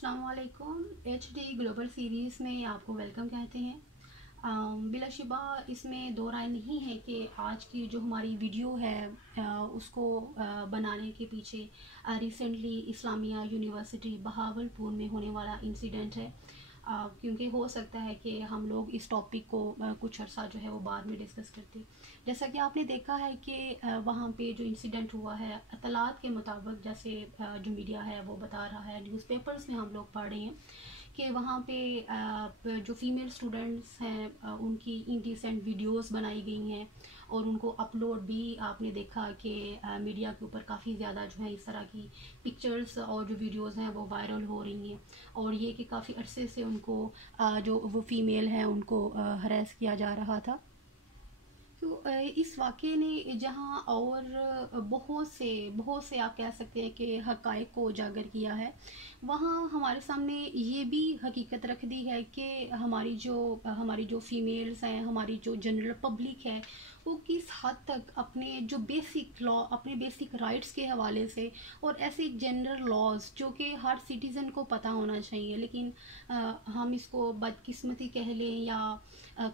अस्सलाम वालेकुम। HD global series में आपको वेलकम कहते हैं। बिलाशुबा इसमें दो राय नहीं है कि आज की जो हमारी वीडियो है उसको बनाने के पीछे रिसेंटली इस्लामिया यूनिवर्सिटी बहावलपुर में होने वाला इंसिडेंट है। क्योंकि हो सकता है कि हम लोग इस टॉपिक को कुछ अर्सा जो है वो बाद में डिस्कस करते। जैसा कि आपने देखा है कि वहाँ पे जो इंसिडेंट हुआ है, इतलात के मुताबिक जैसे जो मीडिया है वो बता रहा है, न्यूज़पेपर्स में हम लोग पढ़ रहे हैं कि वहाँ पे जो फीमेल स्टूडेंट्स हैं उनकी इंडिसेंट वीडियोस बनाई गई हैं और उनको अपलोड भी आपने देखा कि मीडिया के ऊपर काफ़ी ज़्यादा जो है इस तरह की पिक्चर्स और जो वीडियोस हैं वो वायरल हो रही हैं। और ये कि काफ़ी अरसे से उनको जो वो फीमेल हैं उनको हरेस किया जा रहा था। तो इस वाक़े ने जहाँ और बहुत से आप कह सकते हैं कि हक़ाइक़ को उजागर किया है, वहाँ हमारे सामने ये भी हकीकत रख दी है कि हमारी जो फ़ीमेल्स हैं, हमारी जो जनरल पब्लिक है, वो किस हद तक अपने बेसिक राइट्स के हवाले से और ऐसे जनरल लॉज जो कि हर सिटीज़न को पता होना चाहिए, लेकिन हम इसको बदकिस्मती कह लें या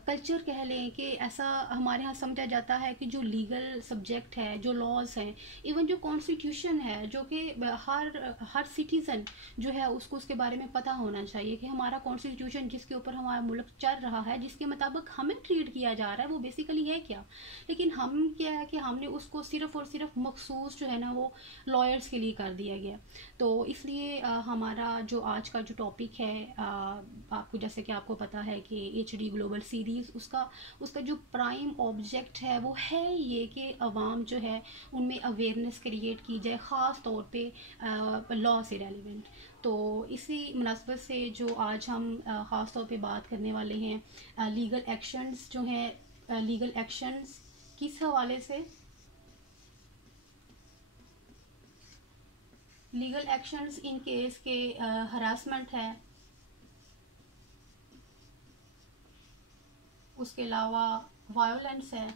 कल्चर कह लें कि ऐसा हमारे यहाँ समझा जाता है कि जो लीगल सब्जेक्ट है, जो लॉज हैं, इवन जो कॉन्स्टिट्यूशन है, जो कि हर सिटीज़न जो है उसको उसके बारे में पता होना चाहिए कि हमारा कॉन्स्टिट्यूशन जिसके ऊपर हमारा मुल्क चल रहा है, जिसके मुताबिक हमें ट्रीट किया जा रहा है, वो बेसिकली है क्या। लेकिन हम क्या है कि हमने उसको सिर्फ़ और सिर्फ मखसूस जो है ना वो लॉयर्स के लिए कर दिया गया। तो इसलिए हमारा जो आज का जो टॉपिक है, आपको जैसे कि आपको पता है कि HD ग्लोबल सीरीज़ उसका जो प्राइम ऑब्जेक्ट है वो है ये कि अवाम जो है उनमें अवेयरनेस क्रिएट की जाए, ख़ास तौर पे लॉ से रेलिवेंट। तो इसी मुनासबत से जो आज हम ख़ास तौर पे बात करने वाले हैं लीगल एक्शंस जो हैं, लीगल एक्शंस किस हवाले से, लीगल एक्शंस इन केस के हरासमेंट है, उसके अलावा वायोलेंस है।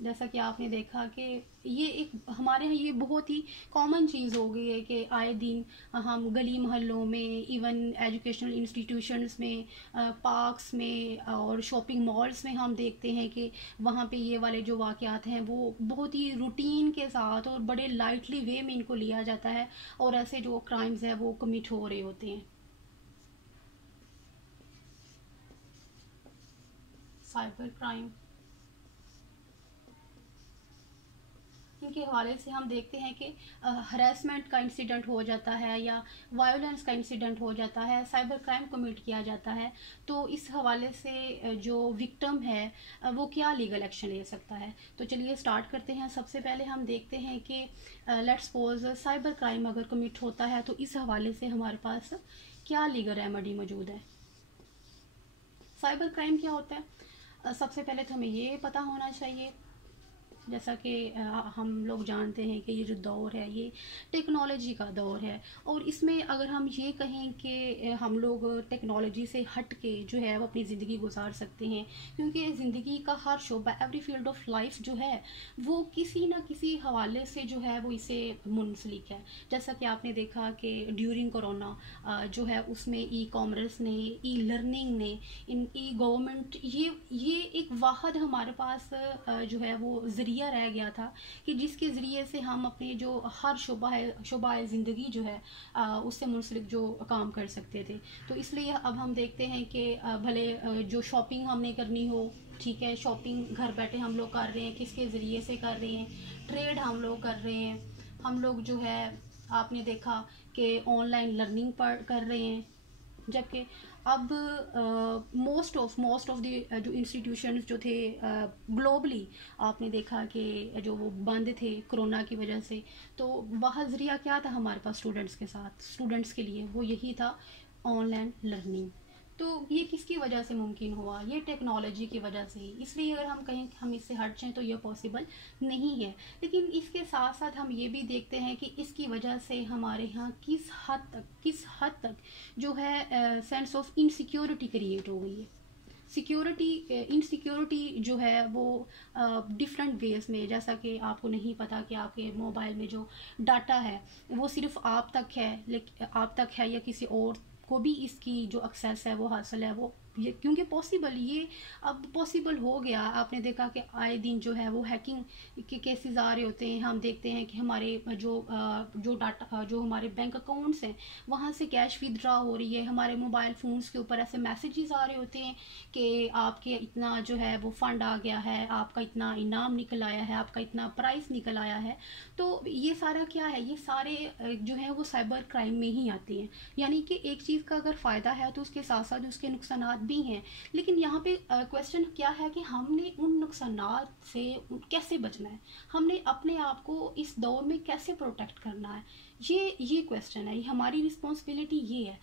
जैसा कि आपने देखा कि ये एक हमारे यहाँ ये बहुत ही कॉमन चीज़ हो गई है कि आए दिन हम गली मोहल्लों में, इवन एजुकेशनल इंस्टीट्यूशंस में, पार्क्स में और शॉपिंग मॉल्स में हम देखते हैं कि वहाँ पे ये वाले जो वाक़यात हैं वो बहुत ही रूटीन के साथ और बड़े लाइटली वे में इनको लिया जाता है और ऐसे जो क्राइम्स है वो कमिट हो रहे होते हैं। साइबर क्राइम इनके हवाले से हम देखते हैं कि हरेसमेंट का इंसिडेंट हो जाता है या वायोलेंस का इंसिडेंट हो जाता है, साइबर क्राइम कमिट किया जाता है। तो इस हवाले से जो विक्टिम है वो क्या लीगल एक्शन ले सकता है। तो चलिए स्टार्ट करते हैं। सबसे पहले हम देखते हैं कि लेट्स सपोज साइबर क्राइम अगर कमिट होता है तो इस हवाले से हमारे पास क्या लीगल रेमेडी मौजूद है। साइबर क्राइम क्या होता है, सबसे पहले तो हमें ये पता होना चाहिए, जैसा कि हम लोग जानते हैं कि ये जो दौर है ये टेक्नोलॉजी का दौर है और इसमें अगर हम ये कहें कि हम लोग टेक्नोलॉजी से हट के जो है वो अपनी ज़िंदगी गुजार सकते हैं, क्योंकि ज़िंदगी का हर शोबा, एवरी फील्ड ऑफ लाइफ जो है वो किसी ना किसी हवाले से जो है वो इसे मुंसलिक है। जैसा कि आपने देखा कि ड्यूरिंग कोरोना जो है उसमें ई कॉमर्स ने, ई लर्निंग ने, इन ई गवर्नमेंट, ये एक वाहद हमारे पास जो है वो ज़रिया रह गया था कि जिसके ज़रिए से हम अपने जो हर शोबा ज़िंदगी जो है उससे मुंसलिक जो काम कर सकते थे। तो इसलिए अब हम देखते हैं कि भले जो शॉपिंग हमने करनी हो, ठीक है, शॉपिंग घर बैठे हम लोग कर रहे हैं, किसके ज़रिए से कर रहे हैं, ट्रेड हम लोग कर रहे हैं, हम लोग जो है आपने देखा कि ऑनलाइन लर्निंग कर रहे हैं। जबकि अब मोस्ट ऑफ द जो इंस्टीट्यूशंस जो थे ग्लोबली, आपने देखा कि जो वो बंद थे कोरोना की वजह से, तो वह ज़रिया क्या था हमारे पास स्टूडेंट्स के लिए, वो यही था ऑनलाइन लर्निंग। तो ये किसकी वजह से मुमकिन हुआ, ये टेक्नोलॉजी की वजह से ही। इसलिए अगर हम कहें कि हम इससे हट जाएँ तो ये पॉसिबल नहीं है। लेकिन इसके साथ साथ हम ये भी देखते हैं कि इसकी वजह से हमारे यहाँ किस हद तक जो है सेंस ऑफ इनसिक्योरिटी क्रिएट हो गई है। इनसिक्योरिटी जो है वो डिफरेंट वेज में, जैसा कि आपको नहीं पता कि आपके मोबाइल में जो डाटा है वो सिर्फ आप तक है, लेकिन आप तक है या किसी और को भी इसकी जो एक्सेस है वो हासिल है, वो ये क्योंकि ये अब पॉसिबल हो गया। आपने देखा कि आए दिन जो है वो हैकिंग के केसेस आ रहे होते हैं। हम देखते हैं कि हमारे जो डाटा, जो हमारे बैंक अकाउंट्स हैं वहाँ से कैश विदड्रॉ हो रही है, हमारे मोबाइल फ़ोन्स के ऊपर ऐसे मैसेजेस आ रहे होते हैं कि आपके इतना जो है वो फ़ंड आ गया है, आपका इतना इनाम निकल आया है, आपका इतना प्राइस निकल आया है। तो ये सारा क्या है, ये सारे जो है वो साइबर क्राइम में ही आती हैं। यानी कि एक चीज़ का अगर फ़ायदा है तो उसके साथ साथ उसके नुकसान भी हैं। लेकिन यहाँ पे क्वेश्चन क्या है कि हमने उन नुकसानात से कैसे बचना है, हमने अपने आप को इस दौर में कैसे प्रोटेक्ट करना है, ये क्वेश्चन है, ये हमारी रिस्पॉन्सिबिलिटी ये है।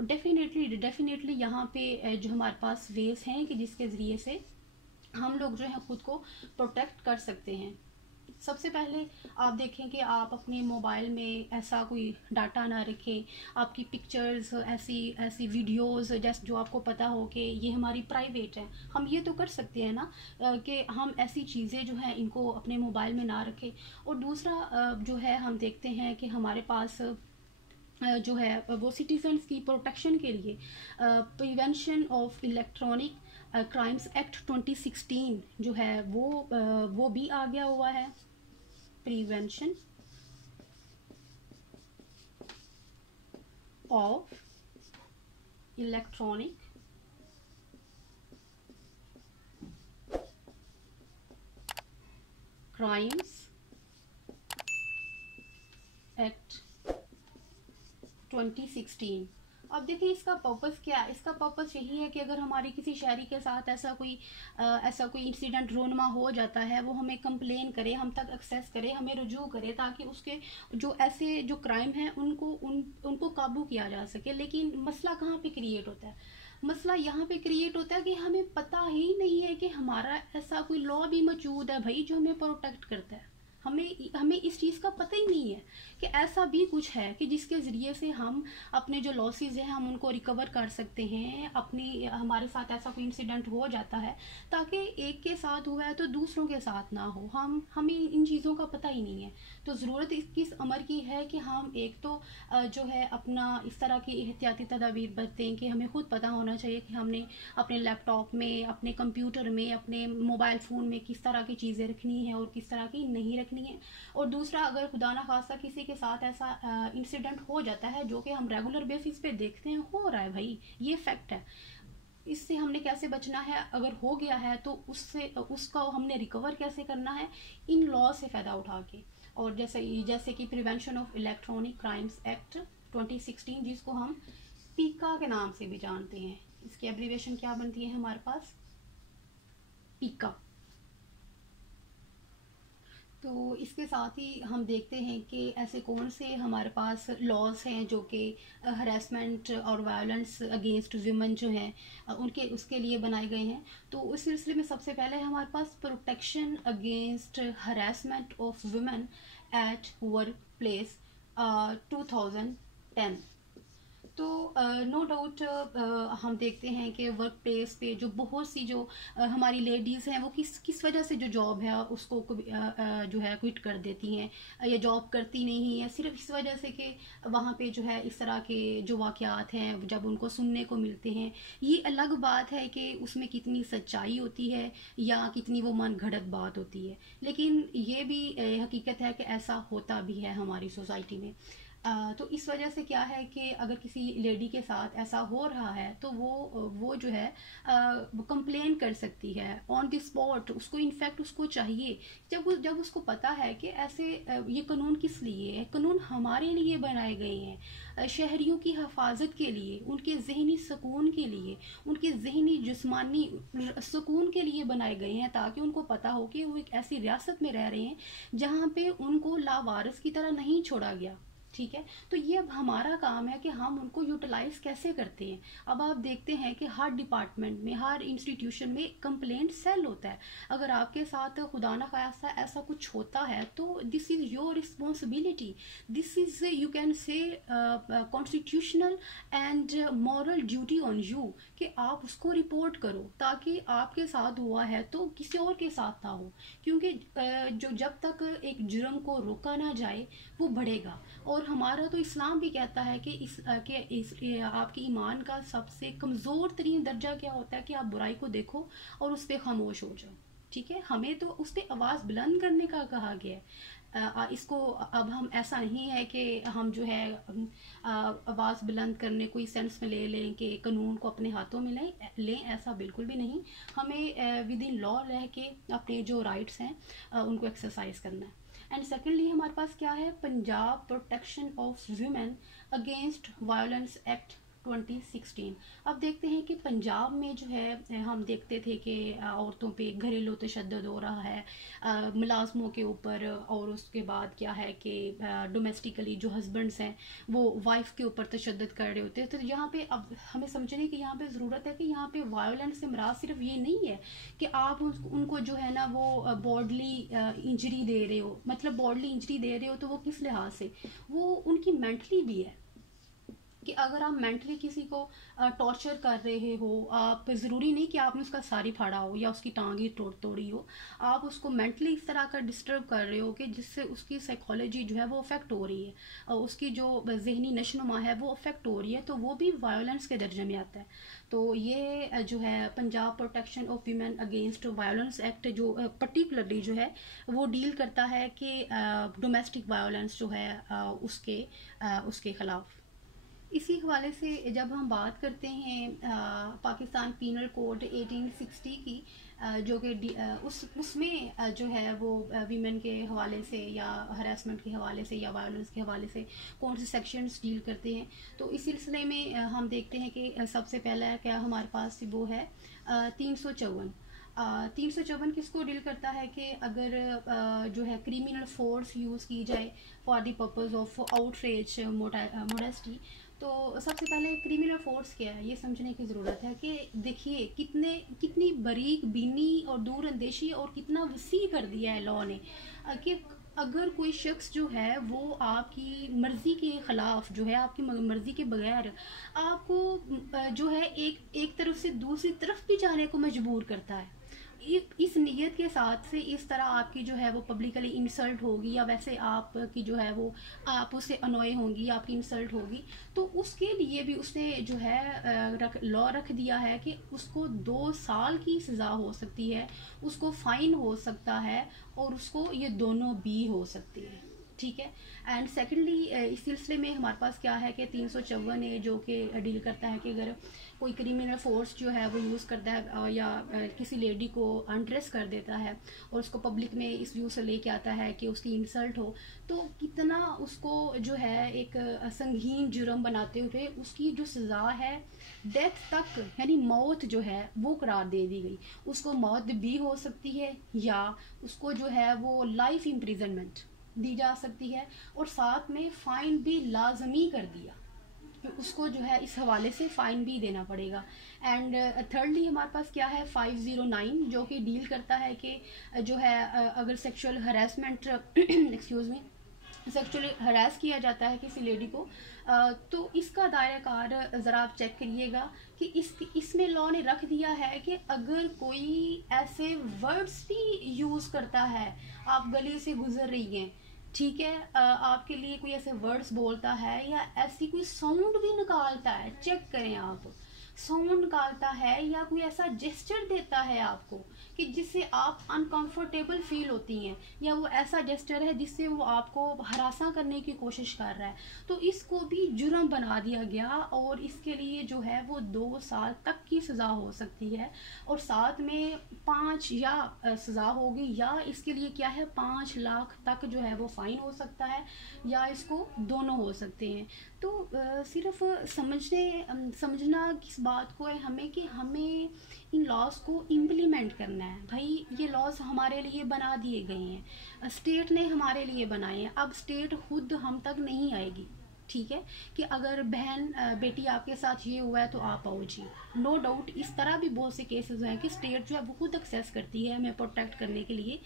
डेफिनेटली यहाँ पे जो हमारे पास वेज हैं कि जिसके ज़रिए से हम लोग जो है खुद को प्रोटेक्ट कर सकते हैं। सबसे पहले आप देखें कि आप अपने मोबाइल में ऐसा कोई डाटा ना रखें, आपकी पिक्चर्स, ऐसी वीडियोस जैसे जो आपको पता हो कि ये हमारी प्राइवेट है। हम ये तो कर सकते हैं ना कि हम ऐसी चीज़ें जो है इनको अपने मोबाइल में ना रखें। और दूसरा जो है हम देखते हैं कि हमारे पास जो है वो सिटीजन्स की प्रोटेक्शन के लिए prevention of electronic crimes act 2016 जो है वो भी आ गया हुआ है। Prevention of electronic crimes act 2016। अब देखिए इसका पर्पस क्या है, इसका पर्पस यही है कि अगर हमारी किसी शहरी के साथ ऐसा कोई इंसिडेंट रोनमा हो जाता है, वो हमें कंप्लेन करे, हम तक एक्सेस करे, हमें रुजू करे, ताकि उसके जो ऐसे जो क्राइम हैं उनको काबू किया जा सके। लेकिन मसला कहाँ पे क्रिएट होता है, मसला यहाँ पे क्रिएट होता है कि हमें पता ही नहीं है कि हमारा ऐसा कोई लॉ भी मौजूद है भाई जो हमें प्रोटेक्ट करता है। हमें इस चीज़ का पता ही नहीं है कि ऐसा भी कुछ है कि जिसके ज़रिए से हम अपने जो लॉसेस हैं हम उनको रिकवर कर सकते हैं। हमारे साथ ऐसा कोई इंसिडेंट हो जाता है, ताकि एक के साथ हुआ है तो दूसरों के साथ ना हो, हमें इन चीज़ों का पता ही नहीं है। तो ज़रूरत किस अमर की है कि हम एक तो जो है अपना इस तरह की एहतियाती तदाबीर बरतें कि हमें खुद पता होना चाहिए कि हमने अपने लैपटॉप में, अपने कंप्यूटर में, अपने मोबाइल फ़ोन में किस तरह की चीज़ें रखनी है और किस तरह की नहीं रखनी है। और दूसरा, अगर खुदा ना खास्ता किसी के साथ ऐसा इंसिडेंट हो जाता है जो कि हम रेगुलर बेसिस पे देखते हैं, हो रहा है भाई, ये फैक्ट है, इससे हमने कैसे बचना है, अगर हो गया है तो उसका हमने रिकवर कैसे करना है, इन लॉ से फ़ायदा उठा के। और जैसे कि prevention of electronic crimes act 2016, जिसको हम पीका के नाम से भी जानते हैं, इसकी एब्रीविएशन क्या बनती है हमारे पास, पीका। तो इसके साथ ही हम देखते हैं कि ऐसे कौन से हमारे पास लॉज हैं जो कि हरेसमेंट और वायलेंस अगेंस्ट वीमेन जो हैं उसके लिए बनाए गए हैं। तो उस सिलसिले में सबसे पहले हमारे पास protection against harassment of women at work place 2010। तो नो डाउट हम देखते हैं कि वर्क प्लेस पे जो बहुत सी जो हमारी लेडीज़ हैं वो किस वजह से जो जॉब है उसको जो है क्विट कर देती हैं या जॉब करती नहीं है, सिर्फ इस वजह से कि वहाँ पे जो है इस तरह के जो वाक़यात हैं जब उनको सुनने को मिलते हैं। ये अलग बात है कि उसमें कितनी सच्चाई होती है या कितनी वो मन घड़त बात होती है, लेकिन ये भी हकीकत है कि ऐसा होता भी है हमारी सोसाइटी में। तो इस वजह से क्या है कि अगर किसी लेडी के साथ ऐसा हो रहा है तो वो जो है कंप्लेन कर सकती है ऑन द स्पॉट। उसको इनफैक्ट उसको चाहिए, जब उसको पता है कि ऐसे ये कानून किस लिए है, कानून हमारे लिए बनाए गए हैं, शहरियों की हिफाजत के लिए, उनके जहनी सुकून के लिए, उनके जहनी जिस्मानी सुकून के लिए बनाए गए हैं, ताकि उनको पता हो कि वो एक ऐसी रियासत में रह रहे हैं जहाँ पे उनको लावारिस की तरह नहीं छोड़ा गया। ठीक है। तो ये अब हमारा काम है कि हम उनको यूटिलाइज कैसे करते हैं। अब आप देखते हैं कि हर डिपार्टमेंट में, हर इंस्टीट्यूशन में कंप्लेंट सेल होता है। अगर आपके साथ खुदा ना खास्ता ऐसा कुछ होता है तो this is your responsibility, this is you can say constitutional and moral duty on you कि आप उसको रिपोर्ट करो, ताकि आपके साथ हुआ है तो किसी और के साथ ना हो। क्योंकि जो जब तक एक जुर्म को रोका ना जाए वो बढ़ेगा। और हमारा तो इस्लाम भी कहता है कि आपके ईमान का सबसे कमज़ोर तरीन दर्जा क्या होता है कि आप बुराई को देखो और उस पर खामोश हो जाओ। ठीक है, हमें तो उस पर आवाज़ बुलंद करने का कहा गया है। इसको अब हम ऐसा नहीं है कि हम जो है आवाज़ बुलंद करने कोई सेंस में ले लें कि कानून को अपने हाथों में लें, ऐसा बिल्कुल भी नहीं। हमें विद इन लॉ रह के अपने जो राइट्स हैं उनको एक्सरसाइज करना है। एंड सेकेंडली हमारे पास क्या है, Punjab protection of women against violence act 2016। अब देखते हैं कि पंजाब में जो है हम देखते थे कि औरतों पे घरेलू तशद्दुद हो रहा है मुलाजमों के ऊपर, और उसके बाद क्या है कि डोमेस्टिकली जो हस्बैंड्स हैं वो वाइफ के ऊपर तशद्दुद कर रहे होते हैं। तो यहाँ पे अब हमें समझने की यहाँ पे ज़रूरत है कि यहाँ पे वायलेंस से मुराद सिर्फ ये नहीं है कि आप उनको जो है ना वो बॉडली इंजरी दे रहे हो, मतलब बॉडली इंजरी दे रहे हो तो वो किस लिहाज से, वो उनकी मेंटली भी है कि अगर आप मेंटली किसी को टॉर्चर कर रहे हो, आप ज़रूरी नहीं कि आपने उसका सारी फाड़ा हो या उसकी टांग ही तोड़ी हो, आप उसको मेंटली इस तरह का डिस्टर्ब कर रहे हो कि जिससे उसकी साइकोलॉजी जो है वो अफेक्ट हो रही है और उसकी जो जहनी नशोनुमा है वो अफेक्ट हो रही है, तो वो भी वायलेंस के दर्जे में आता है। तो ये जो है Punjab protection of women against violence act जो पर्टिकुलरली जो है वो डील करता है कि डोमेस्टिक वायलेंस जो है उसके ख़िलाफ़। इसी हवाले से जब हम बात करते हैं पाकिस्तान पीनल कोड 1860 की, जो कि उसमें जो है वो वीमेन के हवाले से या हरासमेंट के हवाले से या वायलेंस के हवाले से कौन से सेक्शंस डील करते हैं, तो इस सिलसिले में हम देखते हैं कि सबसे पहला क्या हमारे पास वो है 354। 354 किसको डील करता है कि अगर जो है क्रिमिनल फोर्स यूज़ की जाए for the purpose of outrage modesty. तो सबसे पहले क्रिमिनल फोर्स क्या है ये समझने की ज़रूरत है कि देखिए कितनी बारीक बीनी और दूर अंदेशी और कितना वसी कर दिया है लॉ ने कि अगर कोई शख्स जो है वो आपकी मर्ज़ी के ख़िलाफ़ जो है आपकी मर्ज़ी के बगैर आपको जो है एक तरफ से दूसरी तरफ भी जाने को मजबूर करता है, इस नीयत के साथ से इस तरह आपकी जो है वो पब्लिकली इंसल्ट होगी या वैसे आपकी जो है वो आप उससे अनोय होंगी, आपकी इंसल्ट होगी, तो उसके लिए भी उसने जो है लॉ रख दिया है कि उसको 2 साल की सज़ा हो सकती है, उसको फ़ाइन हो सकता है और उसको ये दोनों भी हो सकती है। ठीक है। एंड सेकेंडली इस सिलसिले में हमारे पास क्या है कि 354 है जो कि डील करता है कि अगर कोई क्रिमिनल फोर्स जो है वो यूज़ करता है या किसी लेडी को अनड्रेस कर देता है और उसको पब्लिक में इस व्यू से लेके आता है कि उसकी इंसल्ट हो, तो कितना उसको जो है एक संगीन जुर्म बनाते हुए उसकी जो सज़ा है डेथ तक यानी मौत जो है वो करार दे दी गई। उसको मौत भी हो सकती है या उसको जो है वो लाइफ इम्प्रिजनमेंट दी जा सकती है और साथ में फ़ाइन भी लाजमी कर दिया कि उसको जो है इस हवाले से फ़ाइन भी देना पड़ेगा। एंड थर्डली हमारे पास क्या है 509 जो कि डील करता है कि जो है अगर sexual harassment excuse me sexually harass किया जाता है किसी लेडी को, तो इसका दायरा कार ज़रा आप चेक करिएगा कि इसमें लॉ ने रख दिया है कि अगर कोई ऐसे वर्ड्स भी यूज़ करता है, आप गली से गुजर रही हैं, ठीक है, आपके लिए कोई ऐसे वर्ड्स बोलता है या ऐसी कोई साउंड भी निकालता है, चेक करें आप, साउंड निकालता है या कोई ऐसा जेस्चर देता है आपको कि जिससे आप अनकंफर्टेबल फील होती हैं, या वो ऐसा जेस्चर है जिससे वो आपको हरासा करने की कोशिश कर रहा है, तो इसको भी जुर्म बना दिया गया और इसके लिए जो है वो 2 साल तक की सज़ा हो सकती है और साथ में 5 या सज़ा होगी या इसके लिए क्या है 5 लाख तक जो है वो फ़ाइन हो सकता है या इसको दोनों हो सकते हैं। तो सिर्फ समझना किस बात को है हमें कि हमें इन लॉज को इम्प्लीमेंट करना हैं भाई, ये लॉज हमारे लिए बना दिए गए हैं, स्टेट ने हमारे लिए बनाए हैं। अब स्टेट खुद हम तक नहीं आएगी, ठीक है, कि अगर बहन बेटी आपके साथ ये हुआ है तो आप आओ जी। नो डाउट इस तरह भी बहुत से केसेस हैं कि स्टेट जो है वो खुद एक्सेस करती है हमें प्रोटेक्ट करने के लिए,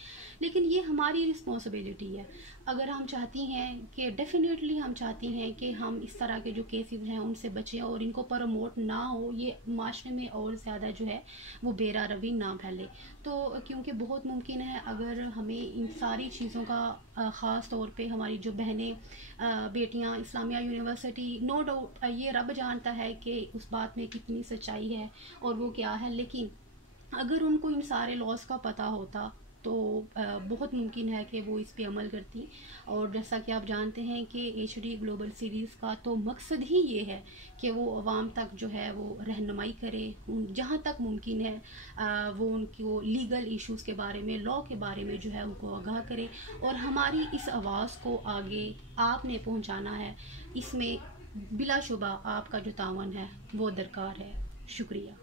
लेकिन ये हमारी रिस्पॉन्सिबिलिटी है। अगर हम चाहती हैं कि डेफिनेटली हम चाहती हैं कि हम इस तरह के जो केसेस हैं उनसे बचें और इनको प्रमोट ना हो, ये माशरे में और ज़्यादा जो है वो बेरा रवी ना फैले, तो क्योंकि बहुत मुमकिन है अगर हमें इन सारी चीज़ों का ख़ास तौर पे हमारी जो बहनें बेटियां इस्लामिया यूनिवर्सिटी, नो डाउट ये रब जानता है कि उस बात में कितनी सच्चाई है और वो क्या है, लेकिन अगर उनको इन सारे लॉस का पता होता तो बहुत मुमकिन है कि वो इस पे अमल करती। और जैसा कि आप जानते हैं कि HD ग्लोबल सीरीज़ का तो मकसद ही ये है कि वो आवाम तक जो है वो रहनुमाई करे, जहाँ तक मुमकिन है वो उनको लीगल इश्यूज़ के बारे में, लॉ के बारे में जो है उनको आगाह करे, और हमारी इस आवाज़ को आगे आपने पहुँचाना है। इसमें बिलाशुबा आपका जो तावन है वो दरकार है। शुक्रिया।